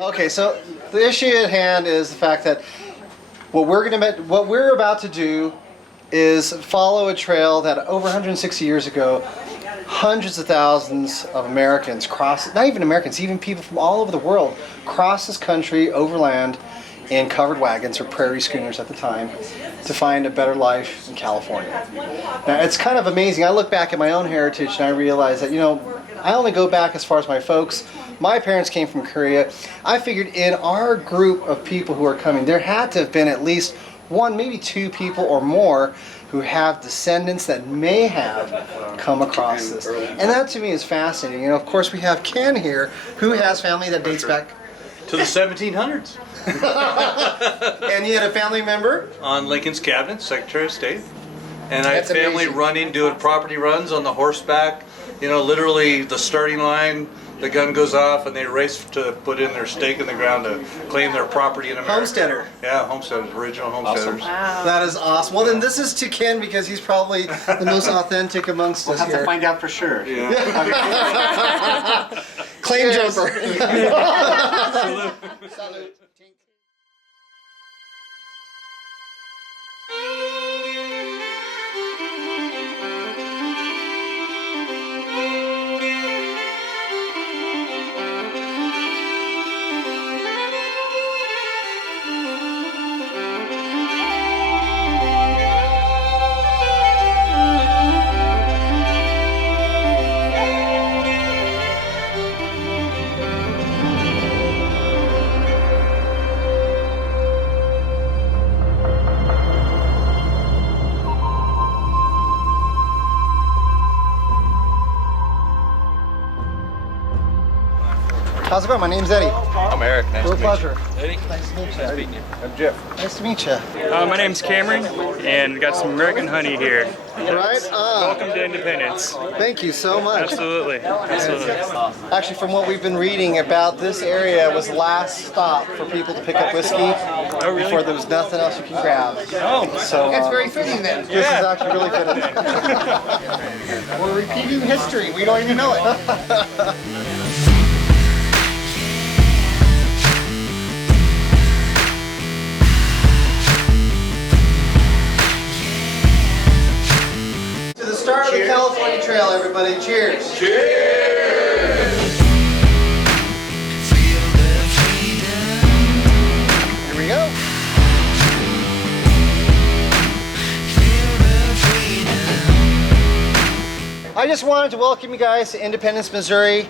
Okay, so the issue at hand is the fact that what we're about to do is follow a trail that over 160 years ago, hundreds of thousands of Americans crossed, not even Americans, even people from all over the world, crossed this country overland in covered wagons or prairie schooners at the time to find a better life in California. Now, it's kind of amazing. I look back at my own heritage and I realize that, I only go back as far as my folks. My parents came from Korea. I figured in our group of people who are coming, there had to have been at least one, maybe two people or more who have descendants that may have come across this. And that to me is fascinating. Of course we have Ken here, who has family that dates back to the 1700s. And you had a family member? On Lincoln's cabinet, Secretary of State. And I had That's family amazing. running, doing property runs on the horseback. Literally the starting line, the gun goes off and they race to put in their stake in the ground to claim their property in America. Homesteader. Yeah, homesteaders, original homesteaders. Awesome. Wow. That is awesome. Well, then this is to Ken because he's probably the most authentic amongst We'll us have here. to find out for sure. Yeah. Claim jumper. Salute. How's it going? My name's Eddie. I'm Eric. Nice Real to pleasure. meet you. Eddie? Nice to meet you. Nice meeting you. I'm Jeff. Nice to meet you. My name's Cameron, and got some American honey here. Right on. Welcome to Independence. Thank you so much. Absolutely, absolutely. Actually, from what we've been reading about this area was last stop for people to pick up whiskey Oh, really? before there was nothing else you can grab. Oh, So That's very fitting then. this is actually really fitting. We're repeating history. We don't even know it. To the start of the California Trail, everybody. Cheers. Here we go. I just wanted to welcome you guys to Independence, Missouri.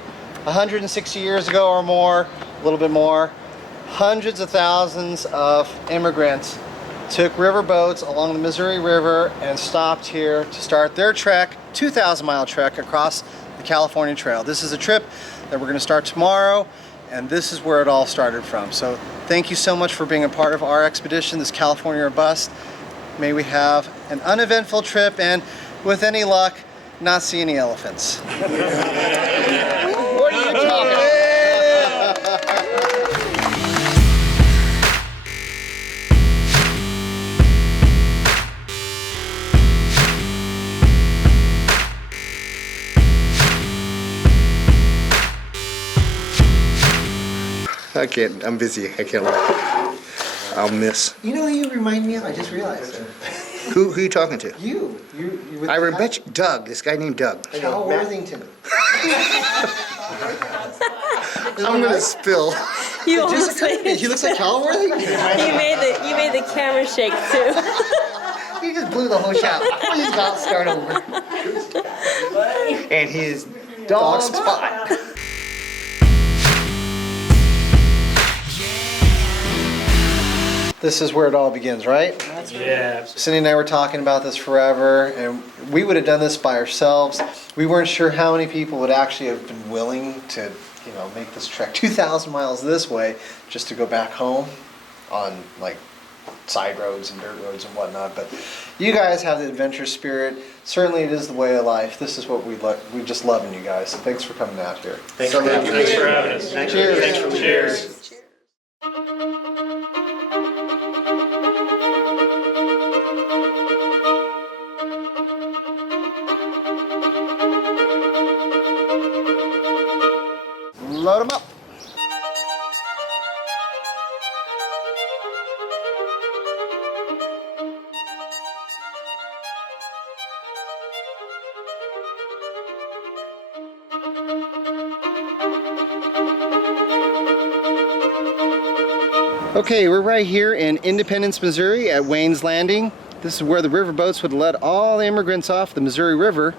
160 years ago or more, a little bit more, hundreds of thousands of immigrants took riverboats along the Missouri River and stopped here to start their trek, 2,000-mile trek across the California Trail. This is a trip that we're going to start tomorrow, and this is where it all started from. So thank you so much for being a part of our expedition, this California or Bust. May we have an uneventful trip and, with any luck, not see any elephants. What are you talking about? I can't. I'm busy. I can't. I'll miss. You know who you remind me of? I just realized. Who are you talking to? You with I bet you Doug. This guy named Doug. Cal Worthington. I'm gonna spill. You almost made He looks like Cal Worthington. you made the camera shake too. He just blew the whole shot. Please don't start over. And his dog Spot. This is where it all begins, right? yeah. Cindy and I were talking about this forever, and we would have done this by ourselves. We weren't sure how many people would actually have been willing to, make this trek 2,000 miles this way just to go back home on like side roads and dirt roads and whatnot. But you guys have the adventure spirit. Certainly, it is the way of life. This is what we just loving you guys. So thanks for coming out here. Thanks for having us. Cheers. Thanks for cheers. Load them up. Okay, we're right here in Independence, Missouri at Wayne's Landing. This is where the riverboats would let all the immigrants off the Missouri River.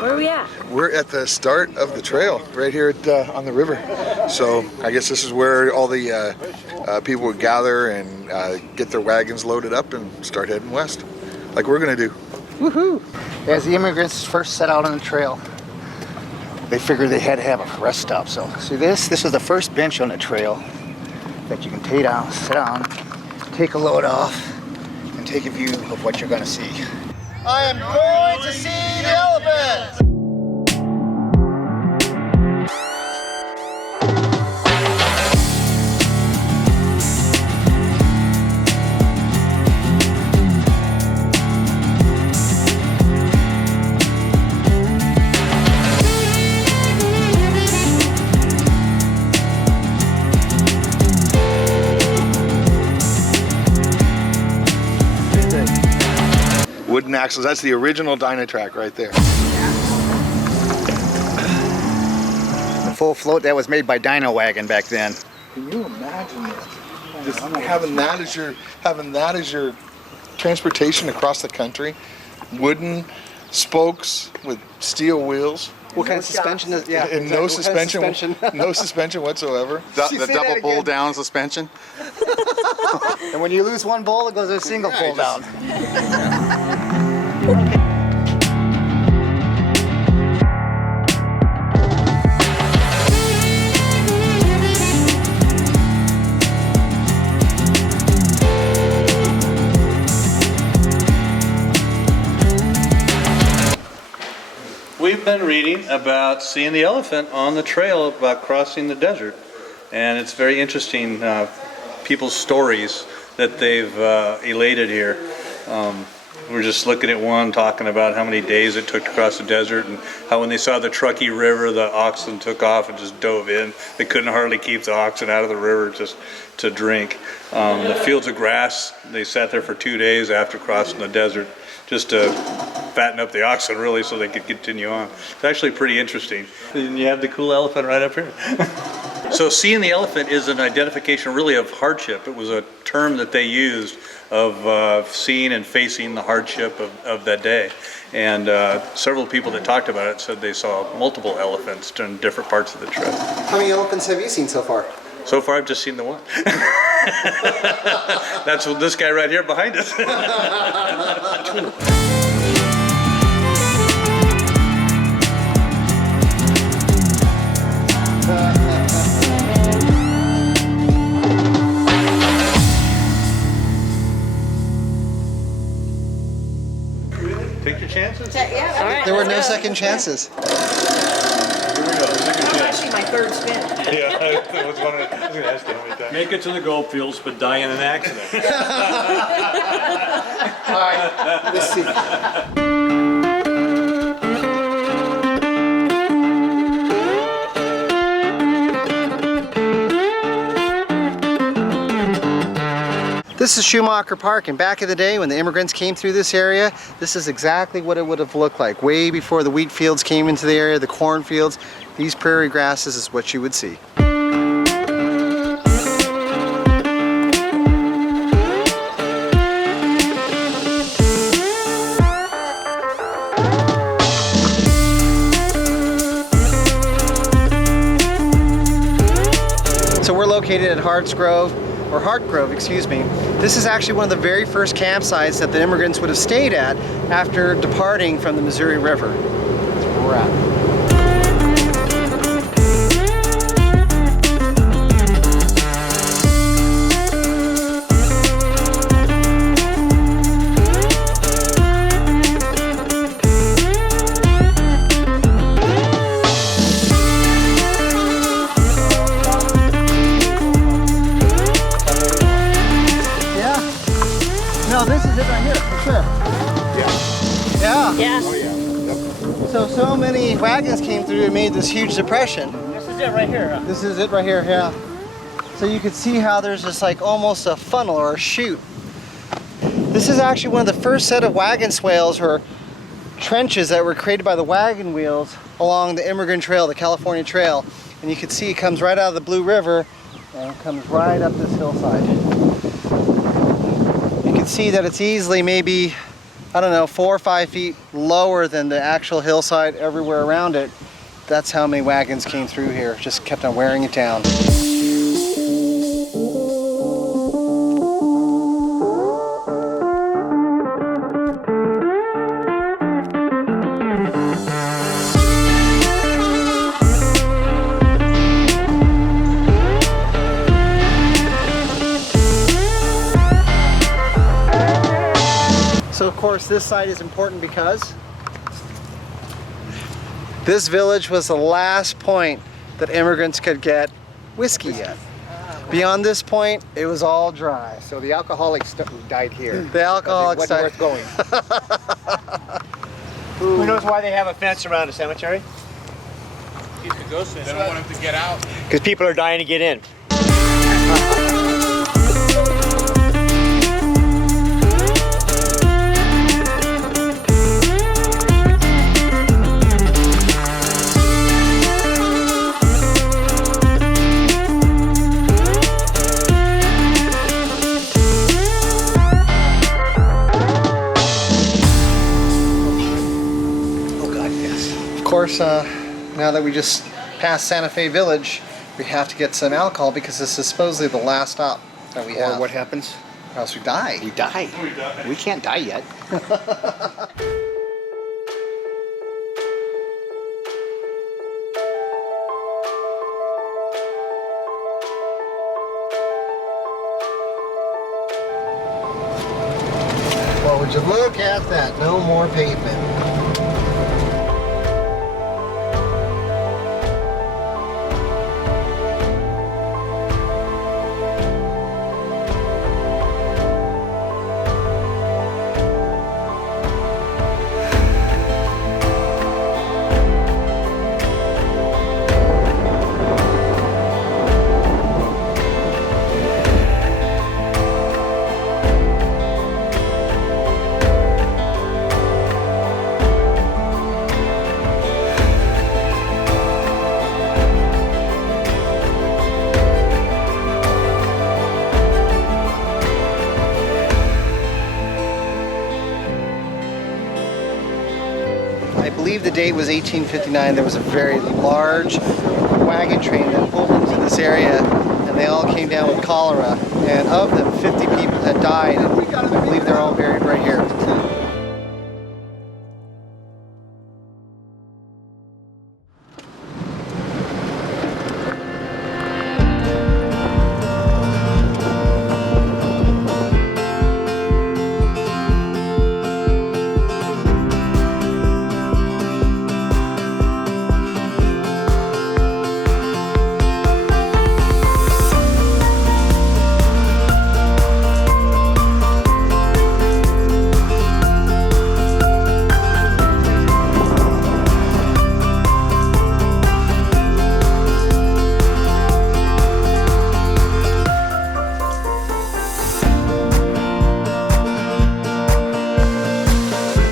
Where are we at? We're at the start of the trail, right here on the river. So I guess this is where all the people would gather and get their wagons loaded up and start heading west, like we're gonna do. Woohoo! As the immigrants first set out on the trail, they figured they had to have a rest stop. So see this is the first bench on the trail that you can sit down, take a load off, and take a view of what you're gonna see. I am going to see the elephant! Wooden axles, that's the original Dynatrack right there. The full float that was made by Dyno Wagon back then. Can you imagine this? Just having that as your transportation across the country. Wooden spokes with steel wheels. What kind of suspension is, yeah. And no suspension, no suspension whatsoever. The double pull down suspension. And when you lose one bowl, it goes to a single pull down. We've been reading about seeing the elephant on the trail about crossing the desert, and it's very interesting, people's stories that they've elated here. We're just looking at one talking about how many days it took to cross the desert, and how when they saw the Truckee River, the oxen took off and just dove in. They couldn't hardly keep the oxen out of the river just to drink. The fields of grass, they sat there for 2 days after crossing the desert just to fatten up the oxen, really, so they could continue on. It's actually pretty interesting. And you have the cool elephant right up here. So seeing the elephant is an identification really of hardship. It was a term that they used of seeing and facing the hardship of that day. And several people that talked about it said they saw multiple elephants in different parts of the trip. How many elephants have you seen so far? So far, I've just seen the one. That's this guy right here behind us. Take your chances. Yeah. All right. There were no second chances. Actually, my third spin. Yeah, I was going to ask you how many times. Make it to the goldfields, but die in an accident. All right, let's see. This is Schumacher Park, and back in the day when the immigrants came through this area, this is exactly what it would have looked like. Way before the wheat fields came into the area, the corn fields, these prairie grasses is what you would see. So we're located at Hart Grove, excuse me. This is actually one of the very first campsites that the immigrants would have stayed at after departing from the Missouri River. That's where we're at. No, this is it right here, for sure. Yeah. Yeah. So many wagons came through and made this huge depression. This is it right here. This is it right here, yeah. So you can see how there's just like almost a funnel or a chute. This is actually one of the first set of wagon swales or trenches that were created by the wagon wheels along the Emigrant Trail, the California Trail. And you can see it comes right out of the Blue River and comes right up this hillside. You can see that it's easily maybe, I don't know, 4 or 5 feet lower than the actual hillside everywhere around it. That's how many wagons came through here, just kept on wearing it down. So of course this site is important because this village was the last point that immigrants could get whiskey at. Beyond this point, it was all dry. So the alcoholics died here. The alcoholics died. It wasn't worth going. Who knows why they have a fence around a cemetery? Keep the ghosts in. They don't want them to get out. Because people are dying to get in. Of course, now that we just passed Santa Fe Village, we have to get some alcohol because this is supposedly the last stop that we have. Or what happens? Or else we die. We die. We can't die yet. Well, would you look at that? No more pavement. I believe the date was 1859. There was a very large wagon train that pulled into this area, and they all came down with cholera. And of them, 50 people had died, and I believe they're all buried right here.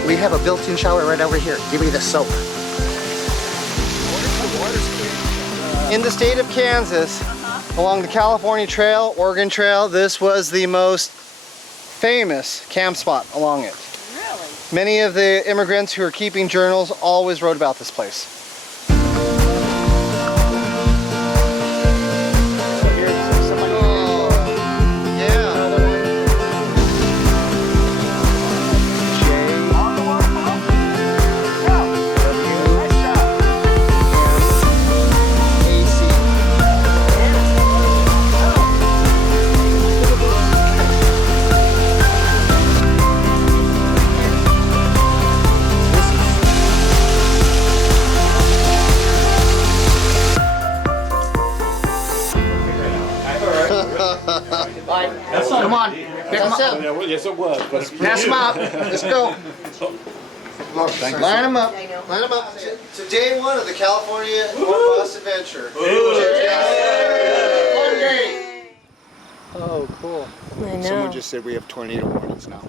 We have a built-in shower right over here. Give me the soap. In the state of Kansas, along the California Trail, Oregon Trail, this was the most famous camp spot along it. Really? Many of the immigrants who are keeping journals always wrote about this place. Come on. Pick 'em up. Yes, it was. But Pass them out. Let's go. Line them up. Line them up. To day one of the California bus adventure. Oh, cool. I know. Someone just said we have tornado warnings now.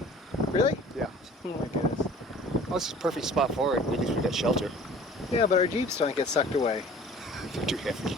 Really? Yeah. Oh my goodness. Well, this is a perfect spot for it. At least we got shelter. Yeah, but our Jeeps don't get sucked away. They're too heavy.